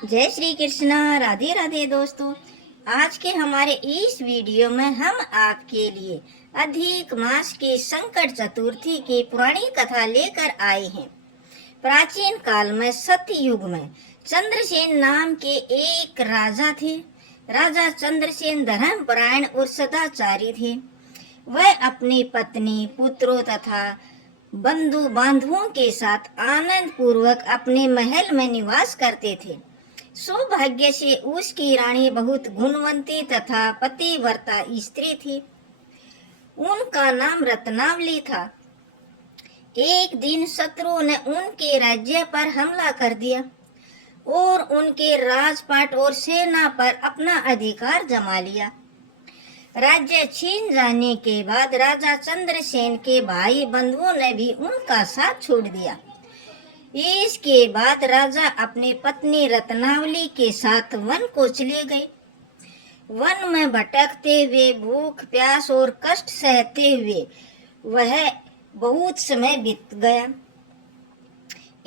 जय श्री कृष्णा। राधे राधे दोस्तों। आज के हमारे इस वीडियो में हम आपके लिए अधिक मास के संकट चतुर्थी की पुरानी कथा लेकर आए हैं। प्राचीन काल में सतयुग में चंद्रसेन नाम के एक राजा थे। राजा चंद्रसेन धर्मपरायण और सदाचारी थे। वह अपनी पत्नी, पुत्रों तथा बंधु बांधवों के साथ आनंद पूर्वक अपने महल में निवास करते थे। सौभाग्य से उसकी रानी बहुत गुणवंती तथा पतिव्रता स्त्री थी। उनका नाम रत्नावली था। एक दिन शत्रुओं ने उनके राज्य पर हमला कर दिया और उनके राजपाट और सेना पर अपना अधिकार जमा लिया। राज्य छीन जाने के बाद राजा चंद्रसेन के भाई बंधुओं ने भी उनका साथ छोड़ दिया। इसके बाद राजा अपनी पत्नी रत्नावली के साथ वन को चले गए। वन में भटकते हुए, भूख प्यास और कष्ट सहते हुए वह बहुत समय बीत गया।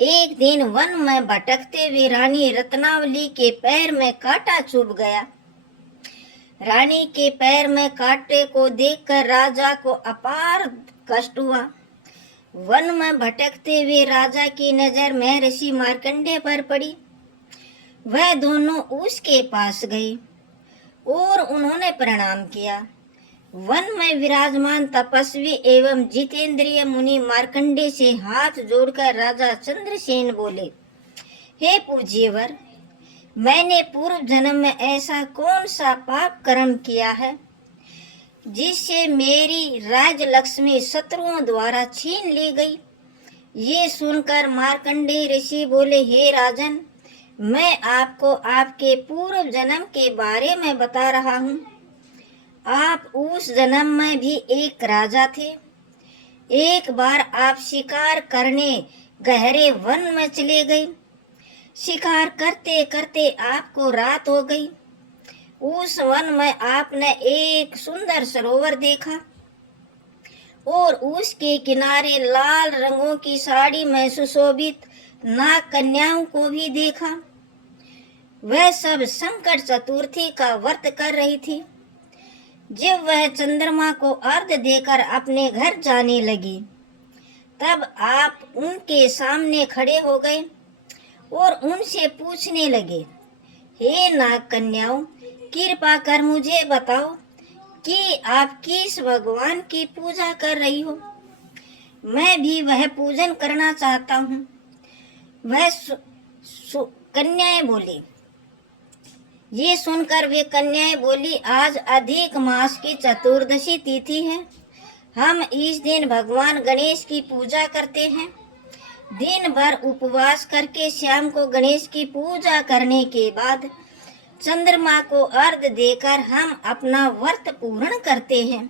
एक दिन वन में भटकते हुए रानी रत्नावली के पैर में कांटा चुभ गया। रानी के पैर में कांटे को देखकर राजा को अपार कष्ट हुआ। वन में भटकते हुए राजा की नजर महर्षि मार्कंडेय पर पड़ी। वह दोनों उसके पास गए और उन्होंने प्रणाम किया। वन में विराजमान तपस्वी एवं जितेंद्रिय मुनि मार्कंडेय से हाथ जोड़कर राजा चंद्रसेन बोले, हे पूज्यवर, मैंने पूर्व जन्म में ऐसा कौन सा पाप कर्म किया है जिससे मेरी राजलक्ष्मी शत्रुओं द्वारा छीन ली गई। ये सुनकर मार्कंडेय ऋषि बोले, हे राजन, मैं आपको आपके पूर्व जन्म के बारे में बता रहा हूँ। आप उस जन्म में भी एक राजा थे। एक बार आप शिकार करने गहरे वन में चले गए। शिकार करते करते आपको रात हो गई। उस वन में आपने एक सुंदर सरोवर देखा और उसके किनारे लाल रंगों की साड़ी में सुशोभित नाग कन्याओं को भी देखा। वह सब संकट चतुर्थी का व्रत कर रही थी। जब वह चंद्रमा को अर्घ्य देकर अपने घर जाने लगी, तब आप उनके सामने खड़े हो गए और उनसे पूछने लगे, हे नाग कन्याओं, कृपा कर मुझे बताओ कि आप किस भगवान की पूजा कर रही हो। मैं भी वह पूजन करना चाहता हूँ। वह कन्याएं बोली। ये सुनकर वे कन्याएं बोली, आज अधिक मास की चतुर्दशी तिथि है। हम इस दिन भगवान गणेश की पूजा करते हैं। दिन भर उपवास करके शाम को गणेश की पूजा करने के बाद चंद्रमा को अर्घ्य देकर हम अपना व्रत पूर्ण करते हैं।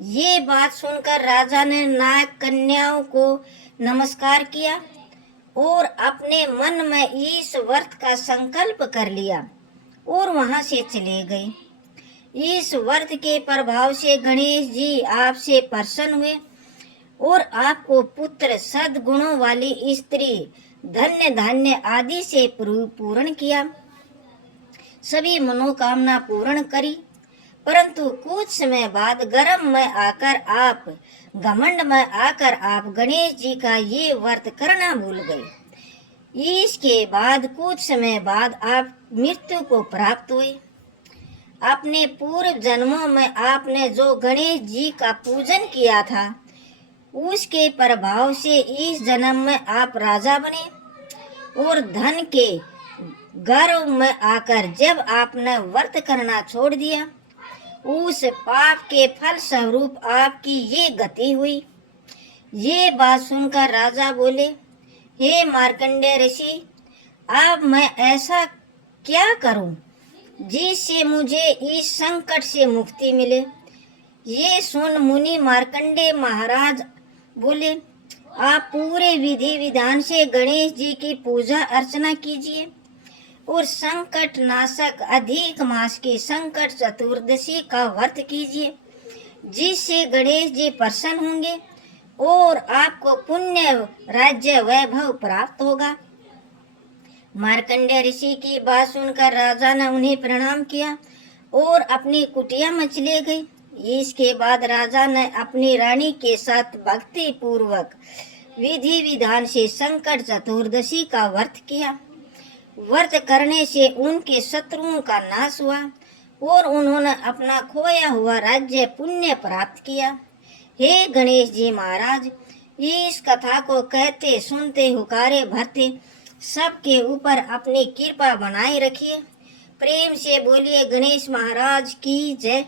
ये बात सुनकर राजा ने नाग कन्याओं को नमस्कार किया और अपने मन में इस व्रत का संकल्प कर लिया और वहां से चले गए। इस व्रत के प्रभाव से गणेश जी आपसे प्रसन्न हुए और आपको पुत्र, सद्गुणों वाली स्त्री, धन्य धान्य आदि से पूर्ण किया। सभी मनोकामना पूर्ण करी। परंतु कुछ समय बाद गर्भ में आकर आप घमंड में आकर आप गणेश जी का ये व्रत करना भूल गए। इसके बाद कुछ समय बाद आप मृत्यु को प्राप्त हुए। अपने पूर्व जन्मों में आपने जो गणेश जी का पूजन किया था, उसके प्रभाव से इस जन्म में आप राजा बने और धन के गर्व में आकर जब आपने व्रत करना छोड़ दिया, उस पाप के फल स्वरूप आपकी ये गति हुई। ये बात सुनकर राजा बोले, हे मार्कंडेय ऋषि, अब मैं ऐसा क्या करूं जिससे मुझे इस संकट से मुक्ति मिले। ये सुन मुनि मार्कंडेय महाराज बोले, आप पूरे विधि विधान से गणेश जी की पूजा अर्चना कीजिए और संकट नाशक अधिक मास की संकट चतुर्दशी का व्रत कीजिए, जिससे गणेश जी प्रसन्न होंगे और आपको पुण्य राज्य वैभव प्राप्त होगा। मार्कंडेय ऋषि की बात सुनकर राजा ने उन्हें प्रणाम किया और अपनी कुटिया में चले गए। इसके बाद राजा ने अपनी रानी के साथ भक्ति पूर्वक विधि विधान से संकट चतुर्दशी का व्रत किया। व्रत करने से उनके शत्रुओं का नाश हुआ और उन्होंने अपना खोया हुआ राज्य पुण्य प्राप्त किया। हे गणेश जी महाराज, इस कथा को कहते सुनते हुकारे भरते सबके ऊपर अपनी कृपा बनाए रखिए। प्रेम से बोलिए गणेश महाराज की जय।